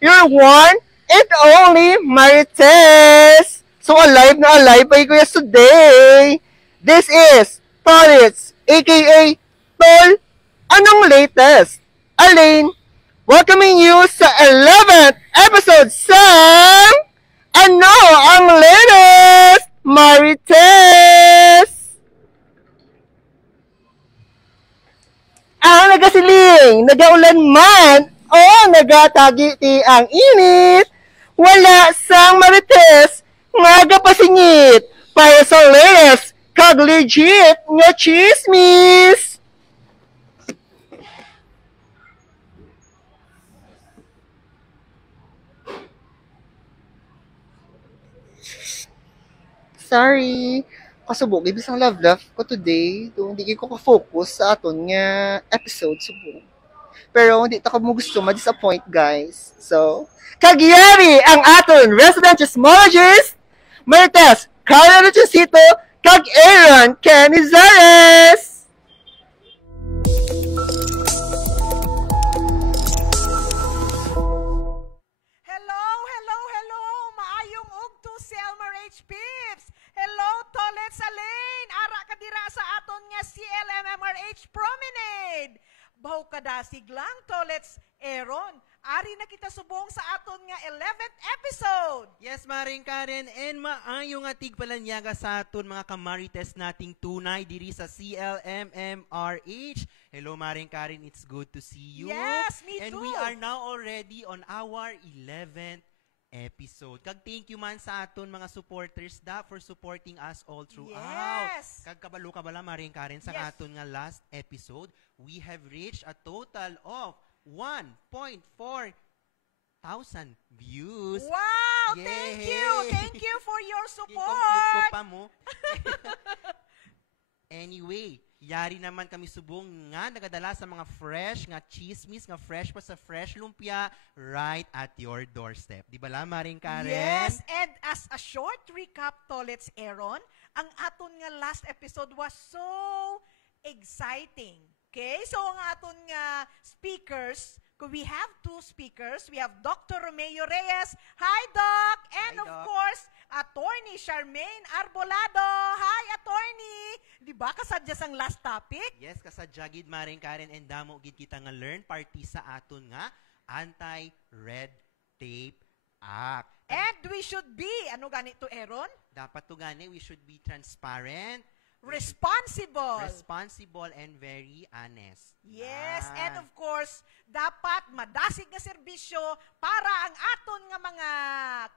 your one and only Marites. So alive na alive pa kuya today. This is Tolits, aka Tol. Anong latest? Alain, welcoming you sa 11th episode sa Ano ang latest? Marites! Ang nagasiling, nagaulan man, o nagatagiti ang init, wala sang marites, nga gapasingit, para sa latest, kag legit nga chismis. Sorry. Kasubok, ibig sang love ko today. Hindi ko ka-focus sa aton nga episode subok. Pero hindi ta ko mo gusto ma-disappoint, guys. So, kagyari ang aton resident chismologist, Marites Carla Chusito, kag Aaron Canizares. Hello, hello, hello! Maayong ugto si Elmer H. Pips! Hello, Tolet Salain! Ara ka dira sa aton nga CLMMRH Promenade! Baw kada siglang Tolets Aaron. Ari na kita subong sa aton nga 11th episode! Yes, Maring Karen, and maayo nga tigpalanyaga sa aton mga kamarites nating tunay diri sa CLMMRH. Hello, Maring Karen, it's good to see you. Yes, me and too! we are now already on our 11th episode. Kag thank you man sa aton mga supporters for supporting us all throughout. Yes! Kag kabalo ka bala, Maring Karen, sa Yes. aton nga last episode, we have reached a total of 1.4 thousand views. Wow! Yay! Thank you! Thank you for your Compute ko support! pa mo. Anyway, yari naman kami subong nga nagadala sa mga fresh nga chismis, nga fresh pa sa fresh lumpia right at your doorstep. Di ba la, Maring Karen? Yes, and as a short recap, Tolets Aaron, ang aton nga last episode was so exciting. Okay, so ang aton nga speakers, we have two speakers. We have Dr. Romeo Reyes. Hi, Doc! And Hi, of Doc. course, Attorney Charmaine Arbolado. Hi, Attorney! Di ba kasadya sang last topic? Yes, kasadyagid, Maring Karen, and damo gid kita nga learn party sa aton nga Anti-Red Tape Act. And we should be, ano ganito, Aaron? Dapat to gani, we should be transparent, Responsible. responsible, and very honest. Yes, Ah. and of course, dapat madasig nga serbisyo para ang aton nga mga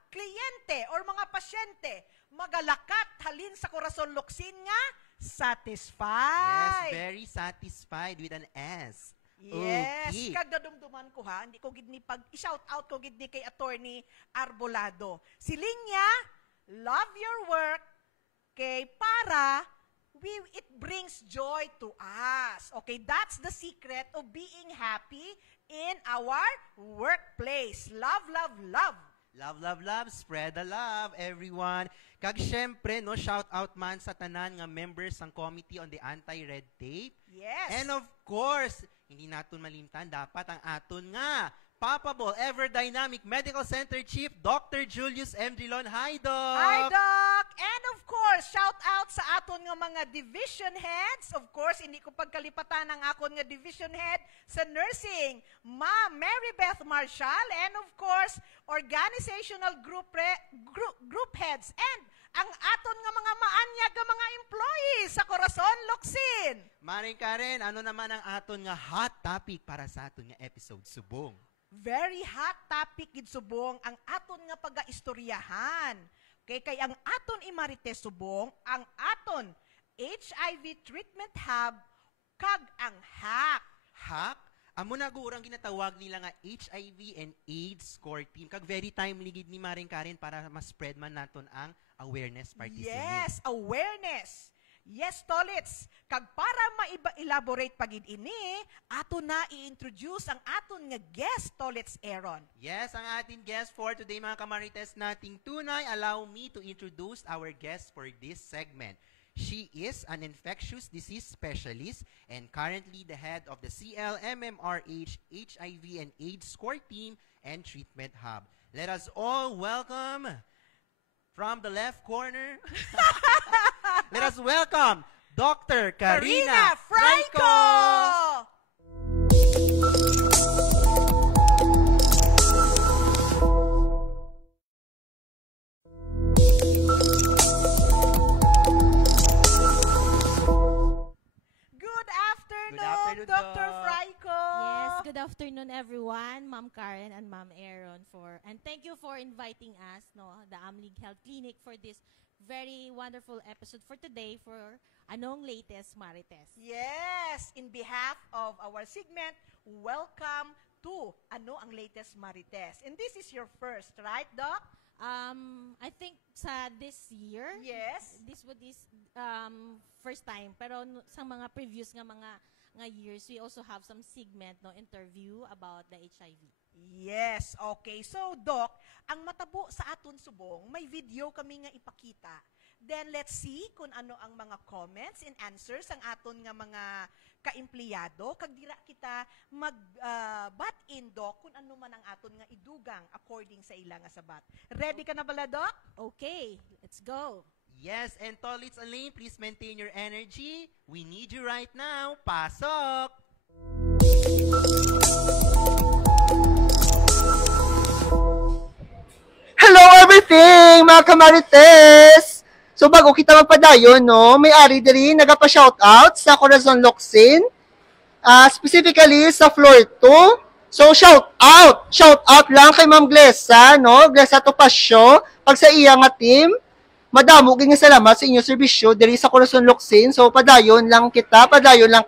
kliyente or mga pasyente magalakat halin sa korason luksin nga Yes, satisfied. very satisfied with an S. Yes, Okay. kag dadumduman ko ha, hindi ko gid ni pag i-shout out ko gid ni kay Attorney Arbolado. Si Linya, love your work kay para it brings joy to us. Okay, that's the secret of being happy in our workplace. Love, love, love. Love, love, love. Spread the love, everyone. Kag syempre, no, shout out man sa tanan nga members ng Committee on the Anti-Red Tape. Yes. And of course, hindi natin malimtan, dapat ang aton nga Papable Ever Dynamic Medical Center Chief, Dr. Julius M. Drilon. Hi, Doc! Hi, Doc! And of course, shout out sa aton nga mga division heads. Of course, hindi ko pagkalipatan ang akon nga division head sa nursing, Ma'am Mary Beth Marshall, and of course, organizational group heads, and ang aton nga mga maanyag nga mga employees sa Corazon Locsin. Maring Karen, ano naman ang aton nga hot topic para sa aton nga episode subong? Very hot topic gid subong ang aton nga pagaistoryahan. Kay ang aton imarites subong ang aton HIV treatment hub kag ang hack. Hack? Amo na gurang ginatawag nila nga HIV and AIDS score team. Kag very timely gid ni Maring Karen para ma-spread man naton ang awareness participate. Yes, awareness. Yes, Tolits. Kag para elaborate pagid ini, ato na i-introduce ang aton nga guest, Tolits Aaron. Yes, ang ating guest for today, mga kamarites nating tunay. Allow me to introduce our guest for this segment. She is an infectious disease specialist and currently the head of the CLMMRH HIV and AIDS Core Team and Treatment Hub. Let us all welcome from the left corner. Let us welcome Dr. Karina Franco. Good afternoon, Dr. Doc. Franco. Yes, good afternoon everyone, Ma'am Karen and Ma'am Aaron and thank you for inviting us, the Amlig Health Clinic for this very wonderful episode for today for Anong Latest Marites. Yes, in behalf of our segment, welcome to Ano ang Latest Marites. And this is your first, right, Doc? I think sa this year, Yes. this would is first time pero sa mga previous nga years we also have some segment interview about the HIV. Yes, okay. So, Doc, ang matabo sa aton subong, may video kami nga ipakita. Then, let's see kung ano ang mga comments and answers ang aton nga mga kaempleyado. Kag dira kita mag-bat in, Doc, kung ano man ang aton nga idugang according sa ilang nga sabat. Ready ka na bala, Doc? Okay, let's go. Yes, and Tolits Elaine, please maintain your energy. We need you right now. Pasok! Hello everything, mga kamarites! So bago kita magpadayon, no, may ari diri nagapa-shoutout sa Corazon Locsin, specifically sa floor 2. So shout out lang kay Ma'am Glessa, no, Glessa Topasyo, pag sa iya nga team, madamo gid nga salamat sa inyong serbisyo diri sa Corazon Locsin. So padayon lang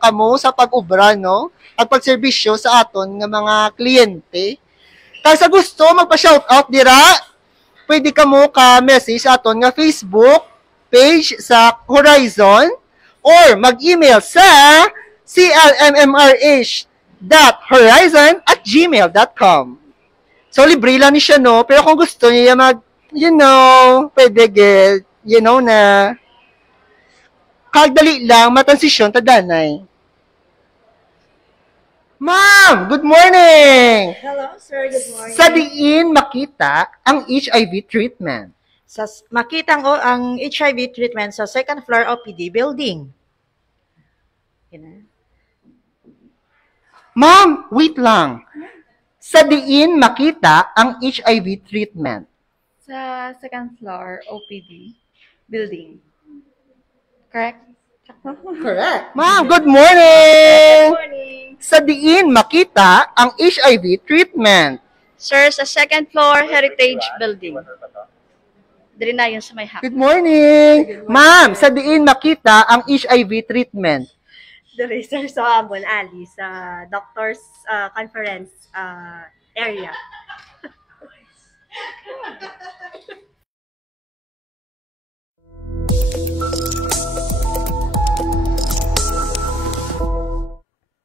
kamo sa pag-ubra, no, at pagserbisyo sa aton nga mga kliyente. Kung sa gusto magpa-shoutout dira, pwede ka mo ka-message aton nga Facebook page sa Horizon or mag-email sa clmmrh.horizon@gmail.com. So, libre lang ni siya, no? Pero kung gusto niya pwede get, na kagdali lang matansisyon tadanay. Ma'am, good morning! Hello, sir. Good morning. Sa diin makita ang HIV treatment. Makita ang HIV treatment sa second floor OPD building. Ma'am, wait lang. Sa diin makita ang HIV treatment. Sa second floor, OPD building. Correct? Correct. Ma'am, good morning! Morning. Sa diin makita ang HIV treatment. Sir, sa second floor, Heritage Building. Diri na yun sa may hap. Good morning! Ma'am, sa diin makita ang HIV treatment. Dere, sir, sa Amon Ali, sa doctor's conference area.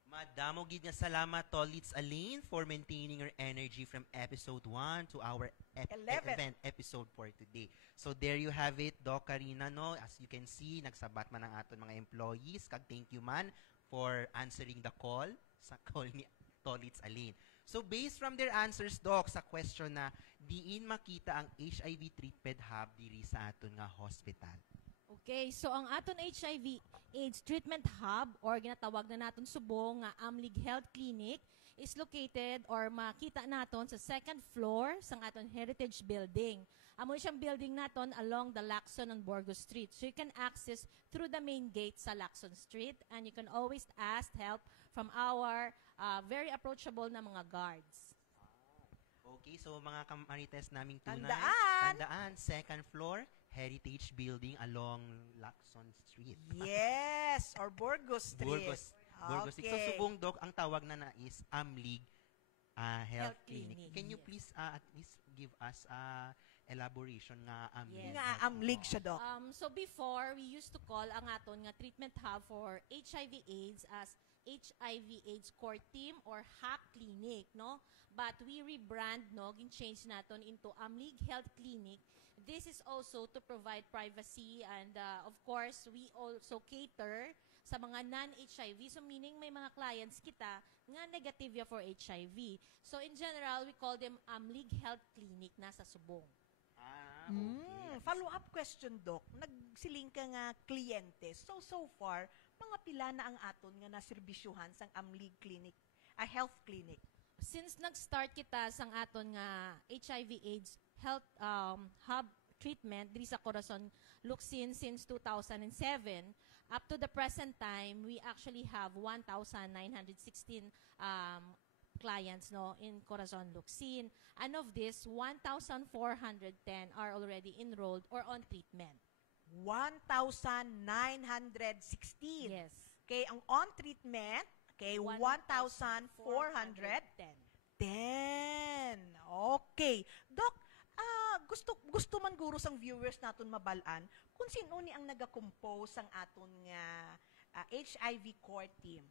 Madamo gid nga salamat Tolits Elaine for maintaining your energy from episode 1 to our 11. event episode for today. So there you have it, Doc Karina, no? As you can see, nagsabat man ang aton mga employees. Kag thank you man for answering the call sa call ni Tolits Elaine. So based from their answers, Doc, sa question na diin makita ang HIV treatment hub diri sa aton nga hospital. Okay, so ang aton HIV AIDS Treatment Hub or ginatawag na naton subong nga Amlig Health Clinic is located or makita naton sa second floor sang aton Heritage Building. Amo siyang building naton along the Lacson and Burgos Street. So you can access through the main gate sa Lacson Street and you can always ask help from our very approachable na mga guards. Okay, so mga kamarites naming tunay. Tandaan, second floor, Heritage Building along Lacson Street. Yes, or Burgos Street. Burgos Street. So Okay. subong, Doc, ang tawag na is Amlig Health Health Clinic. Clinic, Can you yes. please at least give us elaboration nga Amlig? Yes. Nga amlig siya, Doc. So before, we used to call ang aton nga treatment hub for HIV AIDS as HIV/AIDS Core Team or HAC Clinic, no? But we rebrand, no, gin-change naton into Amlig Health Clinic. This is also to provide privacy and of course, we also cater sa mga non-HIV. So meaning may mga clients kita nga negative ya for HIV. So in general, we call them Amlig Health Clinic nasa Subong. Follow-up question, Doc. Nagsiling ka nga kliyente. So far, mga pila na ang aton nga naserbisyuhan sang Amlig Clinic, a health clinic. Since nag-start kita sang aton nga HIV/AIDS health hub treatment diri sa Corazon Luxin since 2007, up to the present time, we actually have 1,916 clients, no, in Corazon Luxin. And of this, 1,410 are already enrolled or on treatment. 1,916. Yes. Okay, ang on treatment, okay, 1,410. 10. Okay. Doc, gusto man guro sang viewers naton mabalaan kung sino ni ang naga-compose sang aton nga HIV core team.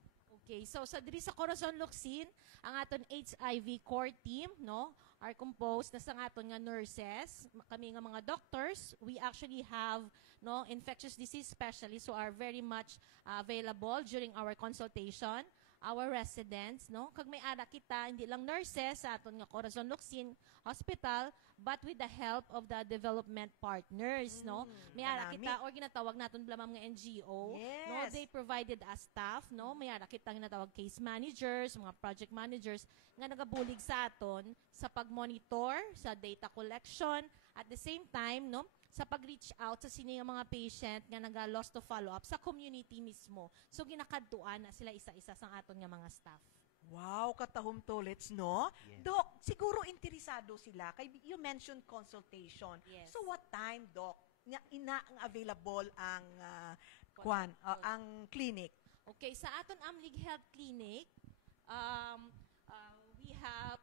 Okay, so sa diri sa Corazon Luxin, ang aton HIV core team, no, are composed na sa aton nga nurses, kami nga mga doctors. We actually have, no, infectious disease specialists who are very much available during our consultation. Our residents, no, kag may ara kita hindi lang nurses sa aton nga Corazon Luxin Hospital, but with the help of the development partners, no, may ara kita or ginatawag naton blamang nga NGO, no, Yes. they provided us staff, no, may ara kita ginatawag case managers, mga project managers nga nagabulig sa aton sa pag-monitor sa data collection, at the same time, no, sa pag-reach out sa sini nga mga patient nga naga-lost to follow-up sa community mismo. So, ginakadtuan na sila isa-isa sa aton nga mga staff. Wow, katahom tolets, no? Yes. Doc, siguro interesado sila. Kay you mentioned consultation. Yes. So what time, Doc, nga ina ang available ang ang clinic? Okay, sa aton Amlig Health Clinic, we have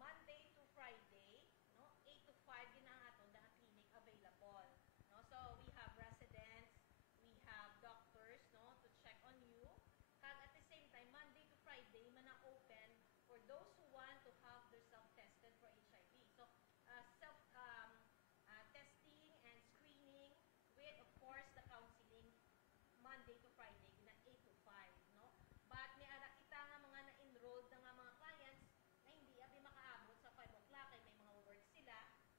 Monday to Friday, no, 8 to 5 din ang aton da clinic available, no. So we have residents, we have doctors, no, to check on you. Kag at the same time, Monday to Friday man na open for those who want to have their self-tested for HIV. So testing and screening with, of course, the counseling Monday to Friday na 8 to 5, no? But may ara kita nga mga na-enrolled na nga mga clients na hindi abi makaabot sa 5 o'clock kay may mga work sila.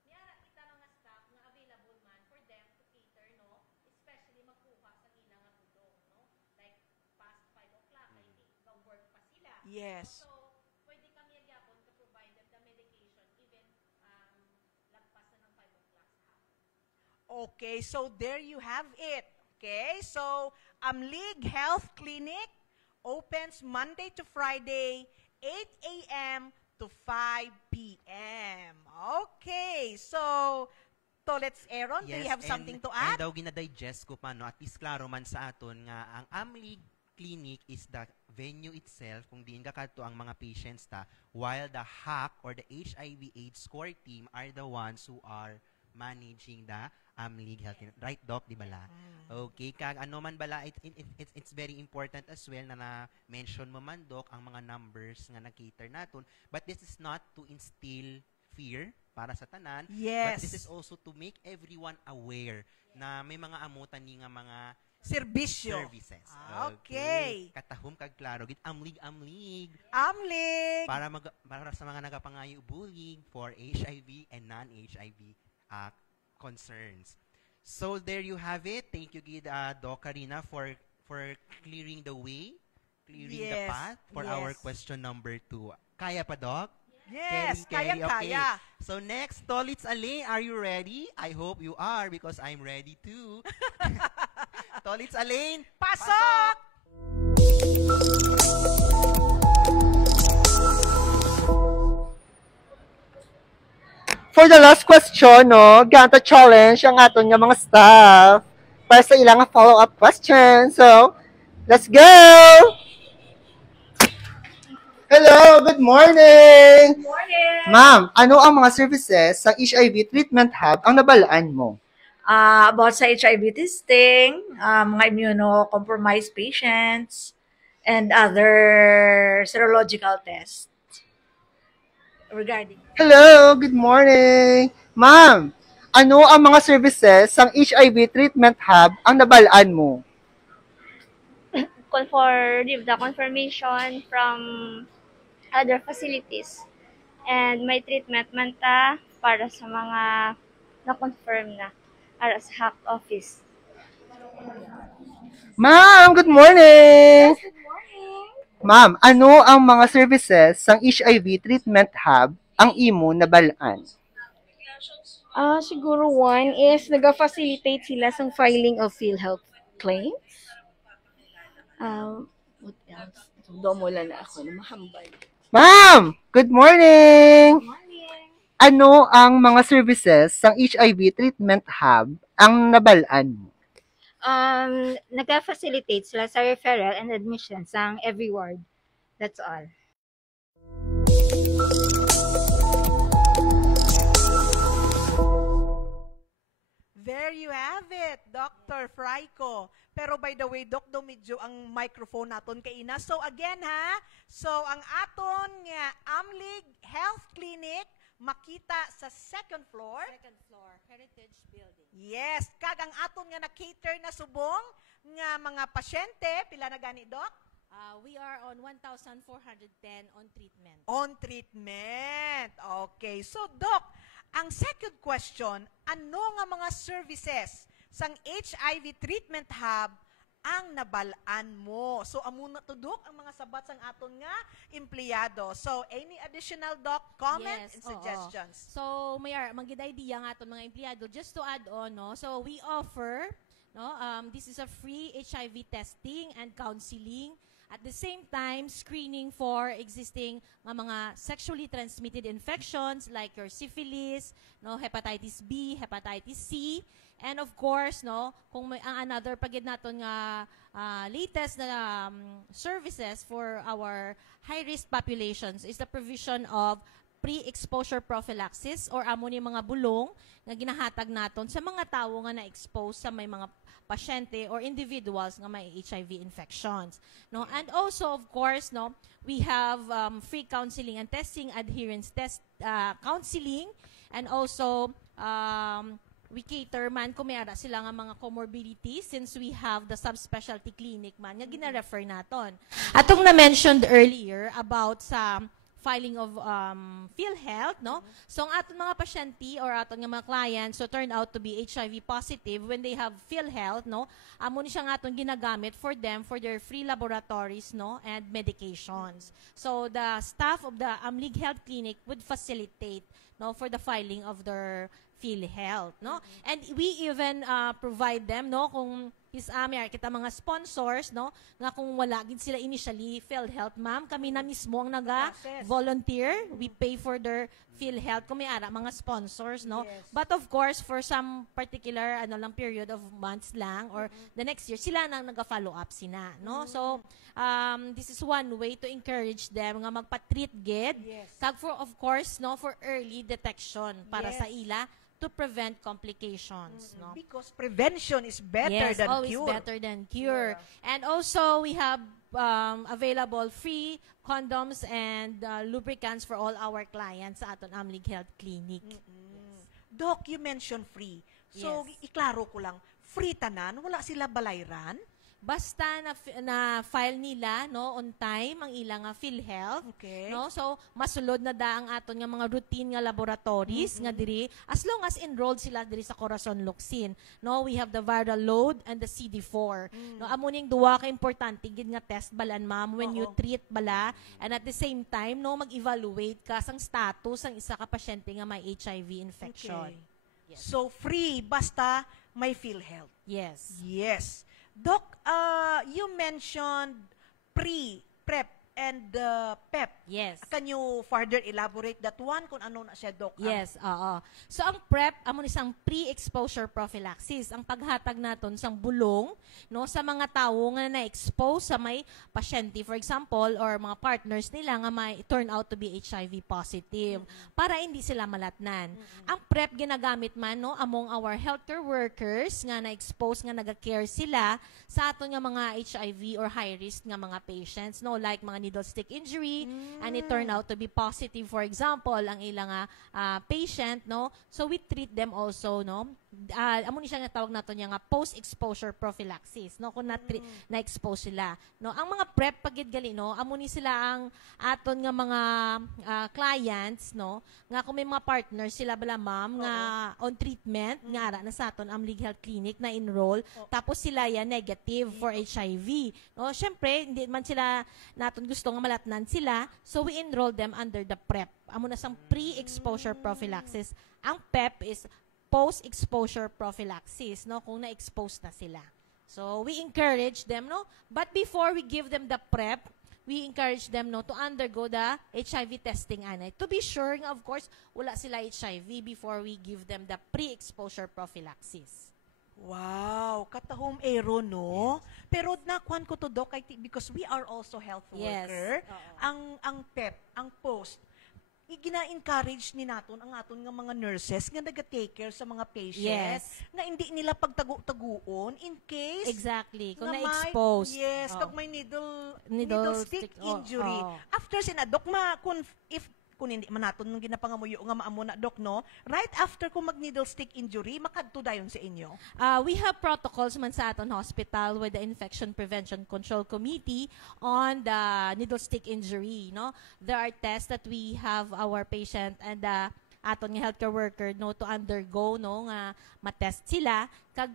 May ara kita mga staff nga available man for them to cater, no? Especially magkuha sa ilang nga tulong, no? Like past 5 o'clock kay hindi ba work pa sila. Yes. So, pwede kami agyapon to provide them the medication even lagpas na ng 5 o'clock sa hapon. Okay, so there you have it. Okay, so Amlig Health Clinic opens Monday to Friday, 8 a.m. to 5 p.m. Okay, so Tolets Aaron, do you have something to And add? daw gina-digest ko pa, no, at least klaro man sa aton nga ang Amlig Clinic is the venue itself kung diin ka kadto ang mga patients ta, while the HAC or the HIV/AIDS core team are the ones who are managing the Amlig Health Clinic. Right, Doc, di bala? Okay, kag ano man bala, it's very important as well na na-mention mo man, Doc, ang mga numbers nga na-cater naton. But this is not to instill fear para sa tanan. Yes. But this is also to make everyone aware na may mga amutan ni nga mga Serbisyo. services. Okay. Katahom kag klaro gid Amlig Amlig. para sa mga nagapangayo bulig for HIV and non-HIV concerns. So there you have it. Thank you gid Doc Karina for clearing the way, clearing the Yes. path for our Yes. question number 2. Kaya pa, Doc? Yes, Carry. kaya-kaya. Okay. So next, Tolits Ale, are you ready? I hope you are because I'm ready too. Tolits Alain, Pasok! For the last question, no, ganito challenge ang aton nga mga staff para sa ilang follow-up question. So, let's go! Hello, good morning! Morning! Ma'am, ano ang mga services sa HIV treatment hub ang nabalaan mo? about sa HIV testing, mga immunocompromised patients, and other serological tests regarding. Hello, good morning. Ma'am, ano ang mga services ng HIV Treatment Hub ang nabalaan mo? Call for the confirmation from other facilities. And may treatment man ta para sa mga na-confirm na para sa HAC office. Ma'am, good morning. Good morning! Ma'am, ano ang mga services ng HIV Treatment Hub ang imo nabalaan? Siguro one is nag-facilitate sila sa filing of PhilHealth claims. What else? Domo lang na ako na mahambal. Ma'am, good morning. Ano ang mga services ng HIV Treatment Hub ang nabalaan mo? Nag-facilitate sila sa referral and admissions ng every ward. That's all. There you have it, Dr. Fraico. Pero by the way, Doc, medyo ang microphone naton kay ina. So again ha, so ang aton nga Amlig Health Clinic makita sa second floor. Second floor, Heritage Building. Yes, kag ang aton nga na-cater na subong nga mga pasyente, pila na gani, Doc? We are on 1,410 on treatment. On treatment. Okay. So, Doc, ang second question, ano nga mga services sang HIV Treatment Hub ang nabalaan mo? So, amuna to, Doc, ang mga sabat sang aton nga empleyado. So, any additional, Doc, comments and suggestions? So, may magid idea nga aton mga empleyado. Just to add on, no? So, we offer, no, this is a free HIV testing and counseling. At the same time, screening for existing mga sexually transmitted infections like your syphilis, no, hepatitis B, hepatitis C, and of course, no, kung may another pagid naton nga latest na services for our high-risk populations is the provision of pre-exposure prophylaxis or amo ni mga bulong nga ginahatag naton sa mga tawo nga na-expose sa may mga pasyente or individuals nga may HIV infections, no? And also, of course, no, we have free counseling and testing, adherence test counseling, and also we cater man kung may ara sila nga mga comorbidities since we have the subspecialty clinic man nga gina-refer naton. Atong na-mentioned earlier about sa filing of PhilHealth, no? So, ang aton mga pasyente or aton nga mga clients so turn out to be HIV positive when they have PhilHealth, no? Amo ni siya nga aton ginagamit for them for their free laboratories, no, and medications. So, the staff of the Amlig Health Clinic would facilitate, no, for the filing of their PhilHealth, no? And we even provide them, no, kung kita mga sponsors, no, nga kung wala gid sila initially PhilHealth, ma'am, kami na mismo ang volunteer. We pay for their PhilHealth kung may ara mga sponsors, no. Yes. But of course, for some particular lang period of months lang or the next year, sila nang naga-follow up sina, no. So, this is one way to encourage them nga magpa-treat gid. Yes. Kag for of course, no, for early detection para Yes. sa ila to prevent complications, no? Because prevention is better Yes, than always cure. better than cure. And also, we have available free condoms and lubricants for all our clients sa aton Amlig Health Clinic. Doc, you mentioned free. So, Yes. iklaro ko lang, free tanan, wala sila balayran? Basta na file nila, no, on time ang ilang PhilHealth, Okay. no? So masulod na da ang aton nga mga routine nga laboratories nga diri as long as enrolled sila diri sa Corazon Luxin, no? We have the viral load and the CD4. No, amo ning duwa ka importante gid nga test balan, ma'am, when you treat bala, and at the same time, no, mag-evaluate ka sang status ang isa ka pasyente nga may HIV infection. Okay. So, free, basta may PhilHealth. Yes. Yes. Doc, you mentioned prep and PEP. Yes. Can you further elaborate that one kung ano na siya, Doc? Yes, oo. So, ang PrEP, amo isang pre-exposure prophylaxis. Ang paghatag naton sang bulong, no, sa mga tawo nga na-expose sa may pasyente, for example, or mga partners nila nga may turn out to be HIV positive, para hindi sila malatnan. Ang PrEP ginagamit man, no, among our healthcare workers nga na-expose nga naga-care sila sa aton nga mga HIV or high-risk nga mga patients, no, like mga needle stick injury, and it turned out to be positive, for example, ang ilang patient, no? So we treat them also, no? Amo ni siya nga tawag nato niya nga post-exposure prophylaxis, no? Kung na-expose sila, no? Ang mga PrEP pagid gali, no? Amo ni sila ang aton nga mga clients, no? Nga kung may mga partners sila bala ma'am nga on treatment, nga ara na sa aton Amlig Health Clinic na enroll, tapos sila ya negative for HIV, no? Syempre, hindi man sila naton gusto nga malatnan sila, so we enroll them under the PrEP. Amo na sang pre-exposure prophylaxis. Ang PEP is post-exposure prophylaxis, no, kung na-expose na sila. So we encourage them, no, but before we give them the PrEP, we encourage them, no, to undergo the HIV testing anay. To be sure, of course, wala sila HIV before we give them the pre-exposure prophylaxis. Wow, katahom Aaron, no? Pero nakuhan ko to, Doc, because we are also health worker. Ang PEP, ang post, gina-encourage ni naton ang aton nga mga nurses nga naga-take care sa mga patients nga hindi nila pagtagu-taguon in case Exactly, kung na na-expose. Yes, kag may needle stick injury. After sinadok kung hindi man naton nang ginapangamuyo nga maamo na, Doc, no? Right after kung mag-needle stick injury, makadto dayon sa inyo? We have protocols man sa aton hospital with the Infection Prevention Control Committee on the needle stick injury, no? There are tests that we have our patient and aton nga healthcare worker, no, to undergo, no, nga matest sila.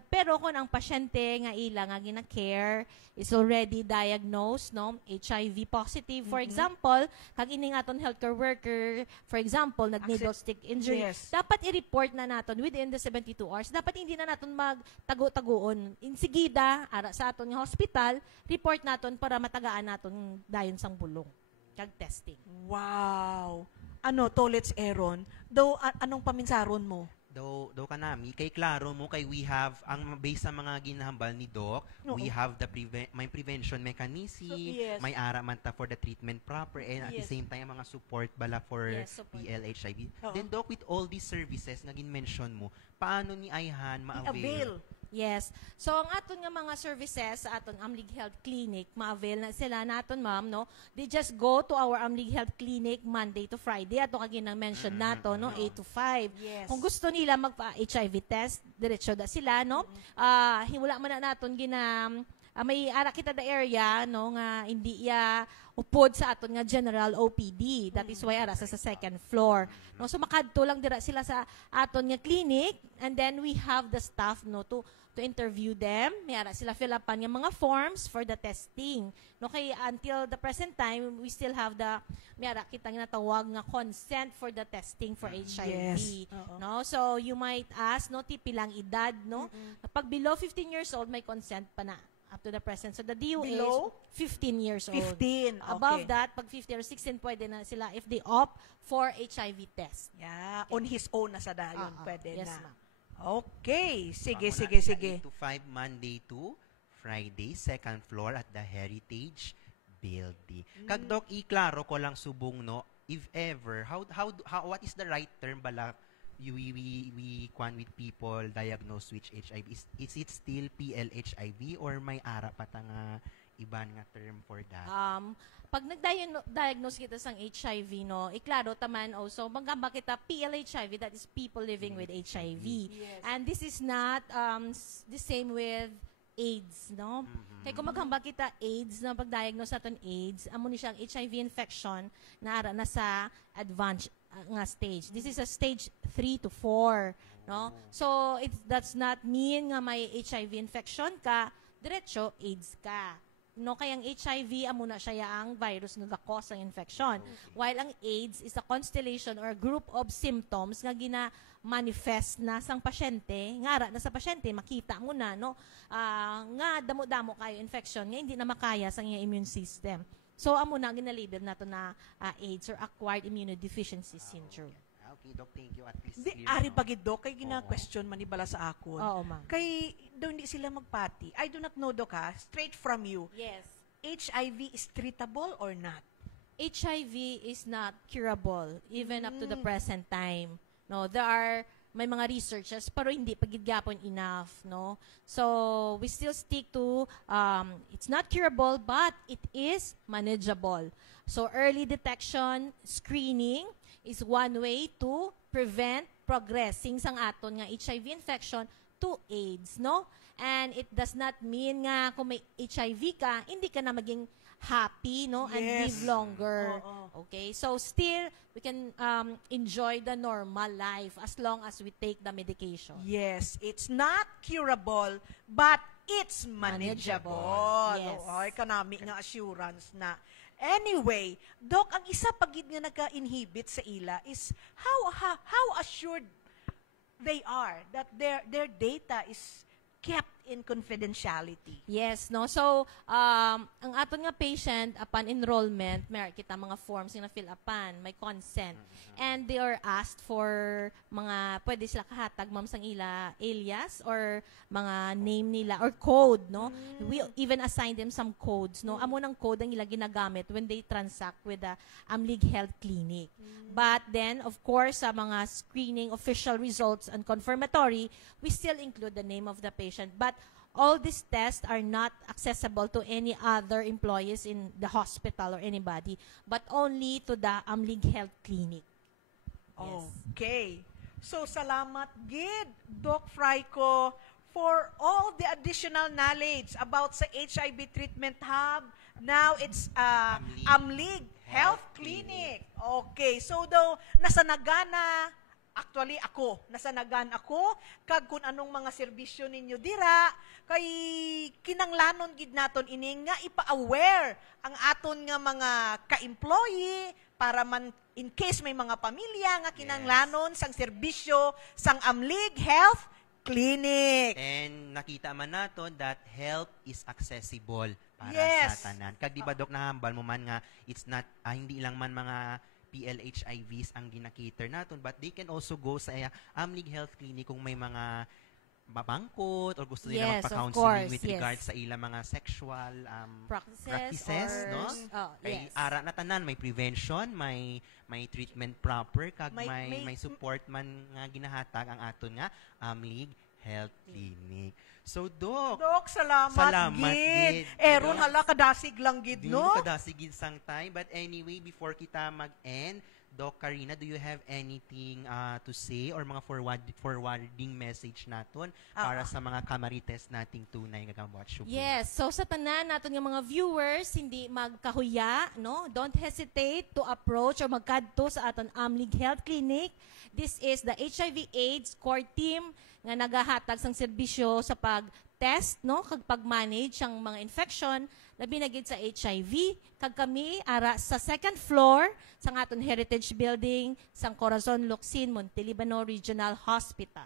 Pero kung ang pasyente nga ila nga gina-care is already diagnosed, no, HIV positive, for example, kag ining aton healthcare worker, for example, nag-needle stick injury, dapat i-report na naton within the 72 hours. Dapat hindi na naton magtago-taguon. Insigida, ara sa aton nga hospital, report naton para matagaan naton dayon sang bulong kag testing. Wow! Ano, Tolets Aaron, daw anong paminsaron mo? Daw kanami, kay klaro mo, kay we have, ang based sa mga ginahambal ni Doc, we have the may prevention mechanism, may ara man ta for the treatment proper, and at the same time, mga support bala for PL-HIV. Then Doc, with all these services na gin-mention mo, paano ni Ayhan ma-avail? Yes. So, ang aton nga mga services sa aton Amlig Health Clinic, ma-avail na sila naton, ma'am, no? They just go to our Amlig Health Clinic Monday to Friday. Ato kagin ang mention nato, no? 8 to 5. Yes. Kung gusto nila magpa-HIV test, diretso da sila, no? Wala man na naton may ara kita da area, no, nga hindi upod sa aton nga general OPD. That is why ara sa second floor. No, so makadto lang dira sila sa aton nga clinic, and then we have the staff, no, to interview them. May ara sila fill upan nga mga forms for the testing. No, kay until the present time we still have the may ara kita nga natawag nga consent for the testing for HIV. No, so you might ask, no, pilang edad, no? Pag below 15 years old may consent pa na up to the present. So the DO Below? is 15 years old. 15, Above that, pag 15 or 16, pwede na sila if they opt for HIV test. Yeah, on his own na sa dayon, pwede yes, na. ma'am. Okay, sige. 8 to 5, Monday to Friday, second floor at the Heritage Building. Kag Doc, iklaro ko lang subong, no, if ever, how what is the right term bala we with people diagnosed with HIV? Is it still PL-HIV or may ara pa ta nga iban nga term for that? Pag nag-diagnose kita sang HIV, no, iklaro taman also, magamba kita PL-HIV, that is people living with HIV. Yes. And this is not the same with AIDS, no? Kaya kung maghamba kita AIDS, na pag-diagnose natin AIDS, amo ni siyang HIV infection na ara na sa advanced nga stage. This is a stage 3 to 4, no? So it does not mean nga may HIV infection ka, diretso AIDS ka. No, kayang HIV amo na siya ang virus nga ga-cause ang infection. While ang AIDS is a constellation or group of symptoms nga gina-manifest na sang pasyente, ngara na sa pasyente makita mo na, no, nga damo-damo kayo infection nga hindi na makaya sa iyang immune system. So, amo na ginalabel nato na AIDS or acquired immunodeficiency syndrome. Okay, Doc, thank you. At least Di, clear ari na. pagid, Dok, kay gina-question manibala sa akon. Oo, ma'am. Kay, daw hindi sila magpati. I do not know, Dok, straight from you. Yes. HIV is treatable or not? HIV is not curable even up to the present time. No, there are may mga researches pero hindi pagidgapon enough, no. So we still stick to it's not curable but it is manageable. So early detection, screening is one way to prevent progressing sang aton nga HIV infection to AIDS, no? And it does not mean nga kung may HIV ka, hindi ka na maging happy, no? And Yes. live longer. Oo. Okay? So still, we can enjoy the normal life as long as we take the medication. Yes, it's not curable, but it's manageable. Manageable. Yes. Ay, kanami nga assurance na. Anyway, Doc, ang isa pagid nga nagka-inhibit sa ila is how assured they are that their data is kept in confidentiality. Yes, no? So, ang aton nga patient, upon enrollment, may kita mga forms na fill upan, may consent. And they are asked for mga, pwede sila kahatag, ma'am, sang ila alias or mga name nila or code, no? We even assign them some codes, no? Amo ng code ang ila ginagamit when they transact with the Amlig Health Clinic. But then, of course, sa mga screening official results and confirmatory, we still include the name of the patient. But all these tests are not accessible to any other employees in the hospital or anybody, but only to the Amlig Health Clinic. Yes. Okay. So, salamat gid, Doc Fraico, for all the additional knowledge about sa HIV treatment hub. Now, it's Amlig Health Clinic. Okay. So, daw, nasanagana, actually, nasanagan ako, kag kung anong mga serbisyo ninyo dira, kay kinanglanon gid naton ini nga ipa-aware ang aton nga mga ka-employee para man in case may mga pamilya nga kinanglanon sang serbisyo sang Amlig Health Clinic. And nakita man nato that help is accessible para Yes. sa tanan. Kag di ba, Doc, nahambal mo man nga it's not hindi lang man mga PLHIVs ang ginakater naton, but they can also go sa Amlig Health Clinic kung may mga mabangkot or gusto nila Yes, of magpa-counseling course, with yes. regards sa ilang mga sexual Practices or- no? Kay yes. ara na tanan, may prevention, may treatment proper, kag May- may support man nga ginahatag ang aton nga Amlig Health Clinic. So, Doc, Doc, salamat gid. gid. Eron hala kadasig lang gid, di no? mo kadasigid sang time. But anyway, before kita mag-end, Doc Karina, do you have anything to say or mga forwarding message naton para sa mga kamarites nating tunay nga watch? Yes, so sa tanan naton nga mga viewers, hindi magkahuya, no? Don't hesitate to approach or magkadto sa aton Amlig Health Clinic. This is the HIV/AIDS core team nga nagahatag sang serbisyo sa pag-test, no? Kag pag-manage ang mga infection labi na gid sa HIV. Kag kami ara sa second floor sa aton Heritage Building sang Corazon Locsin, Montelibano Regional Hospital.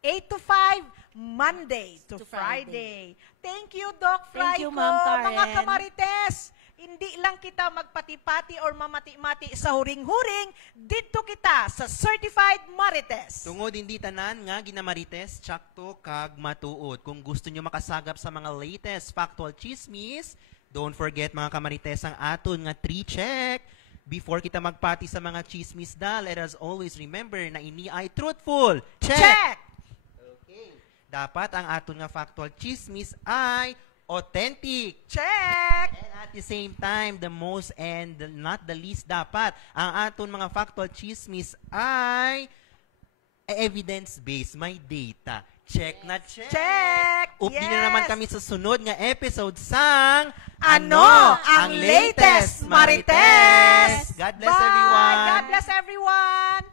8 to 5, Monday to To Friday. Thank you, Doc Fraico. Thank you, Ma'am Karen. Mga kamarites, hindi lang kita magpati-pati or mamati-mati sa huring-huring, dito kita sa Certified Marites. Tungod hindi tanan nga ginamarites, tsakto kag matuod. Kung gusto nyo makasagap sa mga latest factual chismis, don't forget mga kamarites ang aton nga 3-check. Before kita magpati sa mga chismis let us always remember na ini ay truthful. Check! Okay. Dapat ang aton nga factual chismis ay authentic. Check! And at the same time, the most and not the least dapat, ang aton mga factual chismis ay evidence-based, may data. Check na check! Check! Updi Yes! na naman kami sa sunod nga episode sang Ano ang latest Marites? God bless Bye! everyone! God bless everyone!